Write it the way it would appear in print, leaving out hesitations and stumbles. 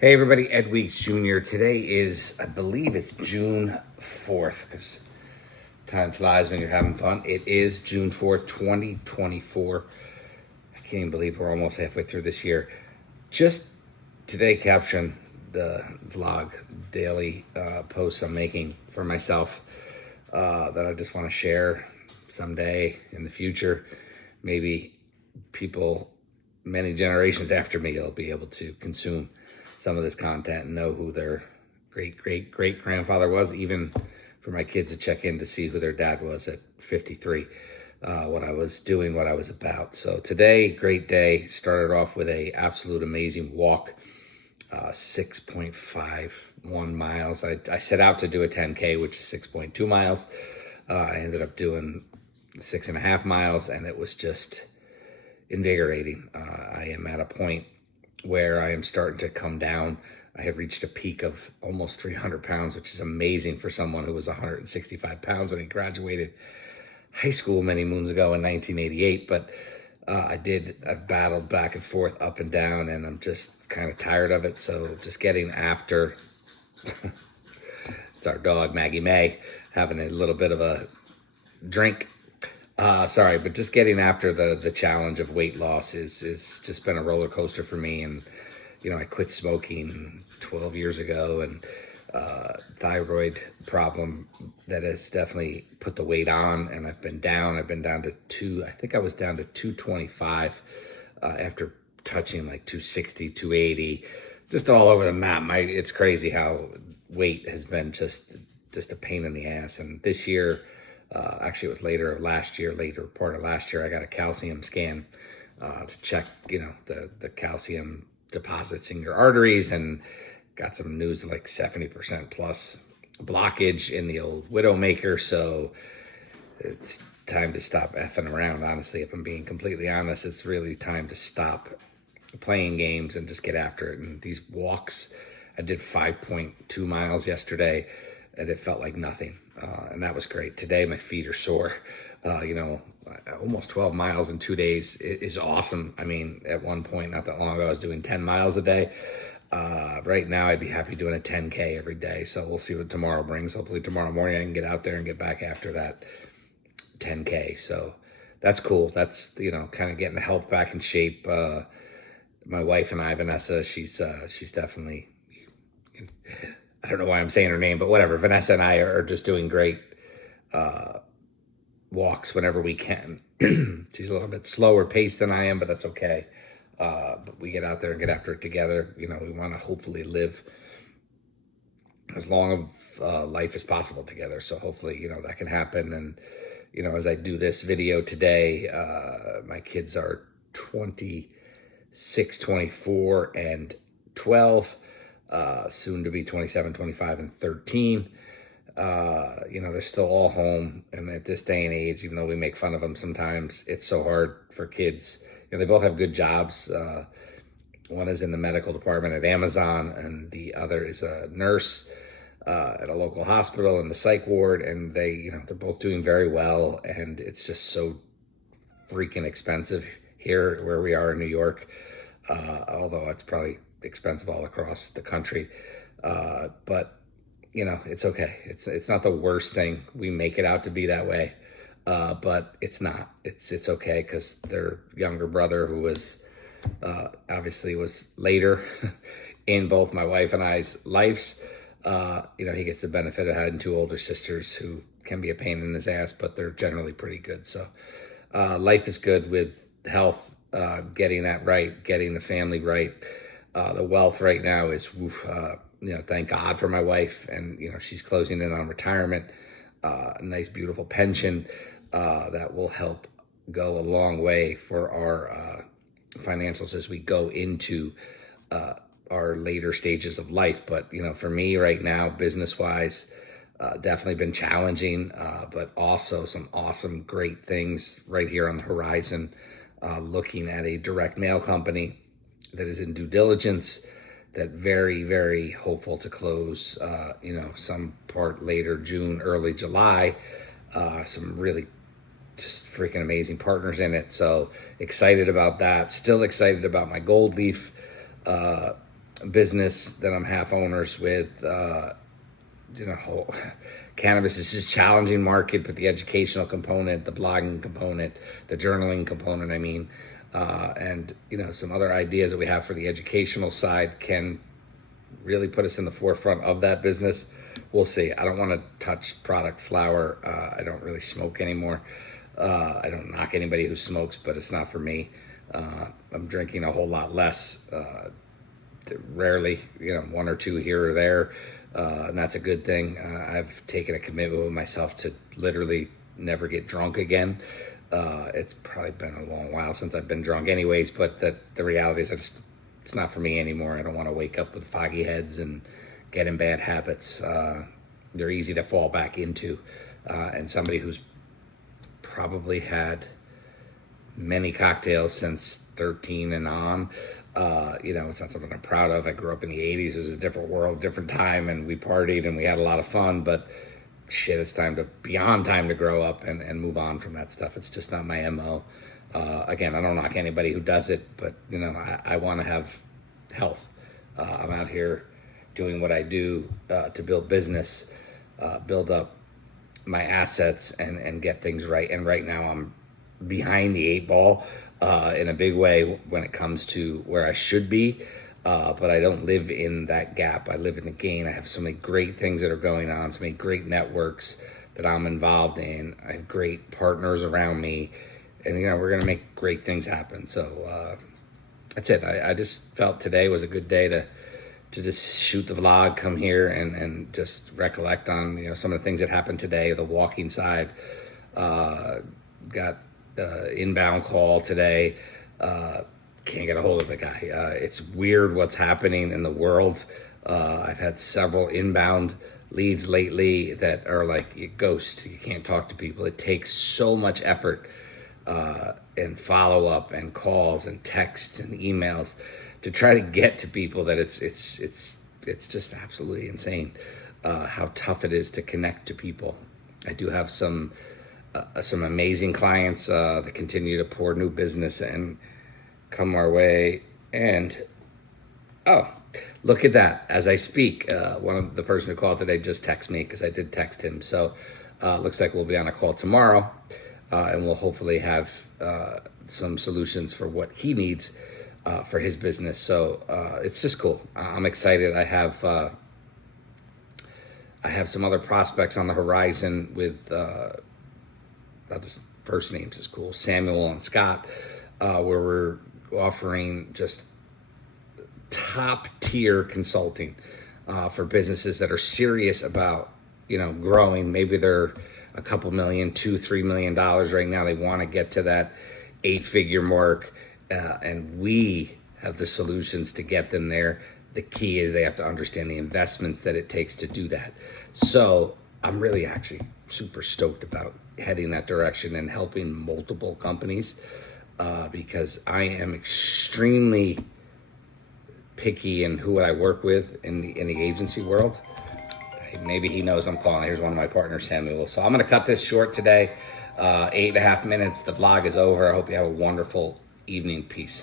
Hey everybody, Ed Weeks Jr. Today is, I believe it's June 4th, because time flies when you're having fun. It is June 4th, 2024. I can't even believe we're almost halfway through this year. Just today capturing the vlog daily posts I'm making for myself that I just want to share someday in the future. Maybe people many generations after me will be able to consume some of this content and know who their great grandfather was, even for my kids to check in to see who their dad was at 53, what I was doing, what I was about. So today, great day. Started off with a absolute amazing walk, 6.51 miles. I set out to do a 10K, which is 6.2 miles. I ended up doing 6.5 miles, and it was just invigorating. I am at a point where I am starting to come down. I have reached a peak of almost 300 pounds, which is amazing for someone who was 165 pounds when he graduated high school many moons ago in 1988. But I've battled back and forth, up and down, and I'm just kind of tired of it. So just getting after, it's our dog, Maggie May, having a little bit of a drink. But just getting after the challenge of weight loss is just been a roller coaster for me. And, I quit smoking 12 years ago, and thyroid problem that has definitely put the weight on, and I've been down to I think I was down to 225 after touching like 260, 280, just all over the map. It's crazy how weight has been just a pain in the ass. And this year, actually, it was later part of last year, I got a calcium scan to check, the calcium deposits in your arteries, and got some news of like 70% plus blockage in the old Widowmaker. So it's time to stop effing around. Honestly, if I'm being completely honest, it's really time to stop playing games and just get after it. And these walks, I did 5.2 miles yesterday, and it felt like nothing. And that was great. Today, my feet are sore. Almost 12 miles in 2 days is awesome. I mean, at one point, not that long ago, I was doing 10 miles a day. Right now, I'd be happy doing a 10K every day. So we'll see what tomorrow brings. Hopefully tomorrow morning, I can get out there and get back after that 10K. So that's cool. That's, kind of getting the health back in shape. My wife and I, Vanessa, she's definitely, I don't know why I'm saying her name, but whatever. Vanessa and I are just doing great walks whenever we can. She's a little bit slower paced than I am, but that's okay. But we get out there and get after it together. We want to hopefully live as long of life as possible together. So hopefully, that can happen. And, as I do this video today, my kids are 26, 24, and 12. Soon to be 27, 25, and 13. They're still all home. And at this day and age, even though we make fun of them sometimes, it's so hard for kids. They both have good jobs. One is in the medical department at Amazon, and the other is a nurse at a local hospital in the psych ward. And they're both doing very well. And it's just so freaking expensive here where we are in New York. Although it's probably expensive all across the country. But it's okay. It's not the worst thing. We make it out to be that way. But it's not. It's okay, because their younger brother, who was obviously was later in both my wife and I's lives, he gets the benefit of having two older sisters who can be a pain in his ass, but they're generally pretty good. So life is good with health, getting that right, getting the family right. The wealth right now is, thank God for my wife. And, she's closing in on retirement, a nice, beautiful pension that will help go a long way for our financials as we go into our later stages of life. But, for me right now, business-wise, definitely been challenging, but also some awesome, great things right here on the horizon. Looking at a direct mail company that is in due diligence, that very, very hopeful to close, some part later June, early July. Some really just freaking amazing partners in it. So excited about that. Still excited about my gold leaf business that I'm half owners with. Cannabis is just a challenging market, but the educational component, the blogging component, the journaling component, and some other ideas that we have for the educational side can really put us in the forefront of that business. We'll see. I don't want to touch product flower. I don't really smoke anymore. I don't knock anybody who smokes, but it's not for me. I'm drinking a whole lot less. Rarely, one or two here or there, and that's a good thing. I've taken a commitment with myself to literally never get drunk again. It's probably been a long while since I've been drunk anyways, but the reality is it's not for me anymore. I don't want to wake up with foggy heads and get in bad habits. They're easy to fall back into, and somebody who's probably had many cocktails since 13 and on, it's not something I'm proud of. I grew up in the 80s. It was a different world, different time, and we partied and we had a lot of fun, but shit, it's beyond time to grow up and move on from that stuff. It's just not my MO. Again, I don't knock anybody who does it, but I want to have health. I'm out here doing what I do to build business, build up my assets and get things right. And right now I'm behind the 8 ball in a big way when it comes to where I should be. But I don't live in that gap. I live in the gain. I have so many great things that are going on, so many great networks that I'm involved in. I have great partners around me, and we're gonna make great things happen. So that's it. I just felt today was a good day to just shoot the vlog, come here and just recollect on some of the things that happened today. The walking side, got inbound call today. Can't get a hold of the guy. It's weird what's happening in the world. I've had several inbound leads lately that are like a ghost. You can't talk to people. It takes so much effort and follow up and calls and texts and emails to try to get to people that it's just absolutely insane how tough it is to connect to people. I do have some amazing clients that continue to pour new business and come our way. And look at that. As I speak, one of the person who called today just texted me, because I did text him. So looks like we'll be on a call tomorrow, and we'll hopefully have some solutions for what he needs for his business. So it's just cool. I'm excited. I have some other prospects on the horizon with just first names is cool, Samuel and Scott, where we're offering just top tier consulting for businesses that are serious about growing. Maybe they're a couple million, $2-3 million right now. They want to get to that 8-figure mark, and we have the solutions to get them there. The key is they have to understand the investments that it takes to do that. So I'm really actually super stoked about heading that direction and helping multiple companies, because I am extremely picky in who I work with in the agency world. Maybe he knows I'm calling. Here's one of my partners, Samuel. So I'm going to cut this short today. 8.5 minutes. The vlog is over. I hope you have a wonderful evening. Peace.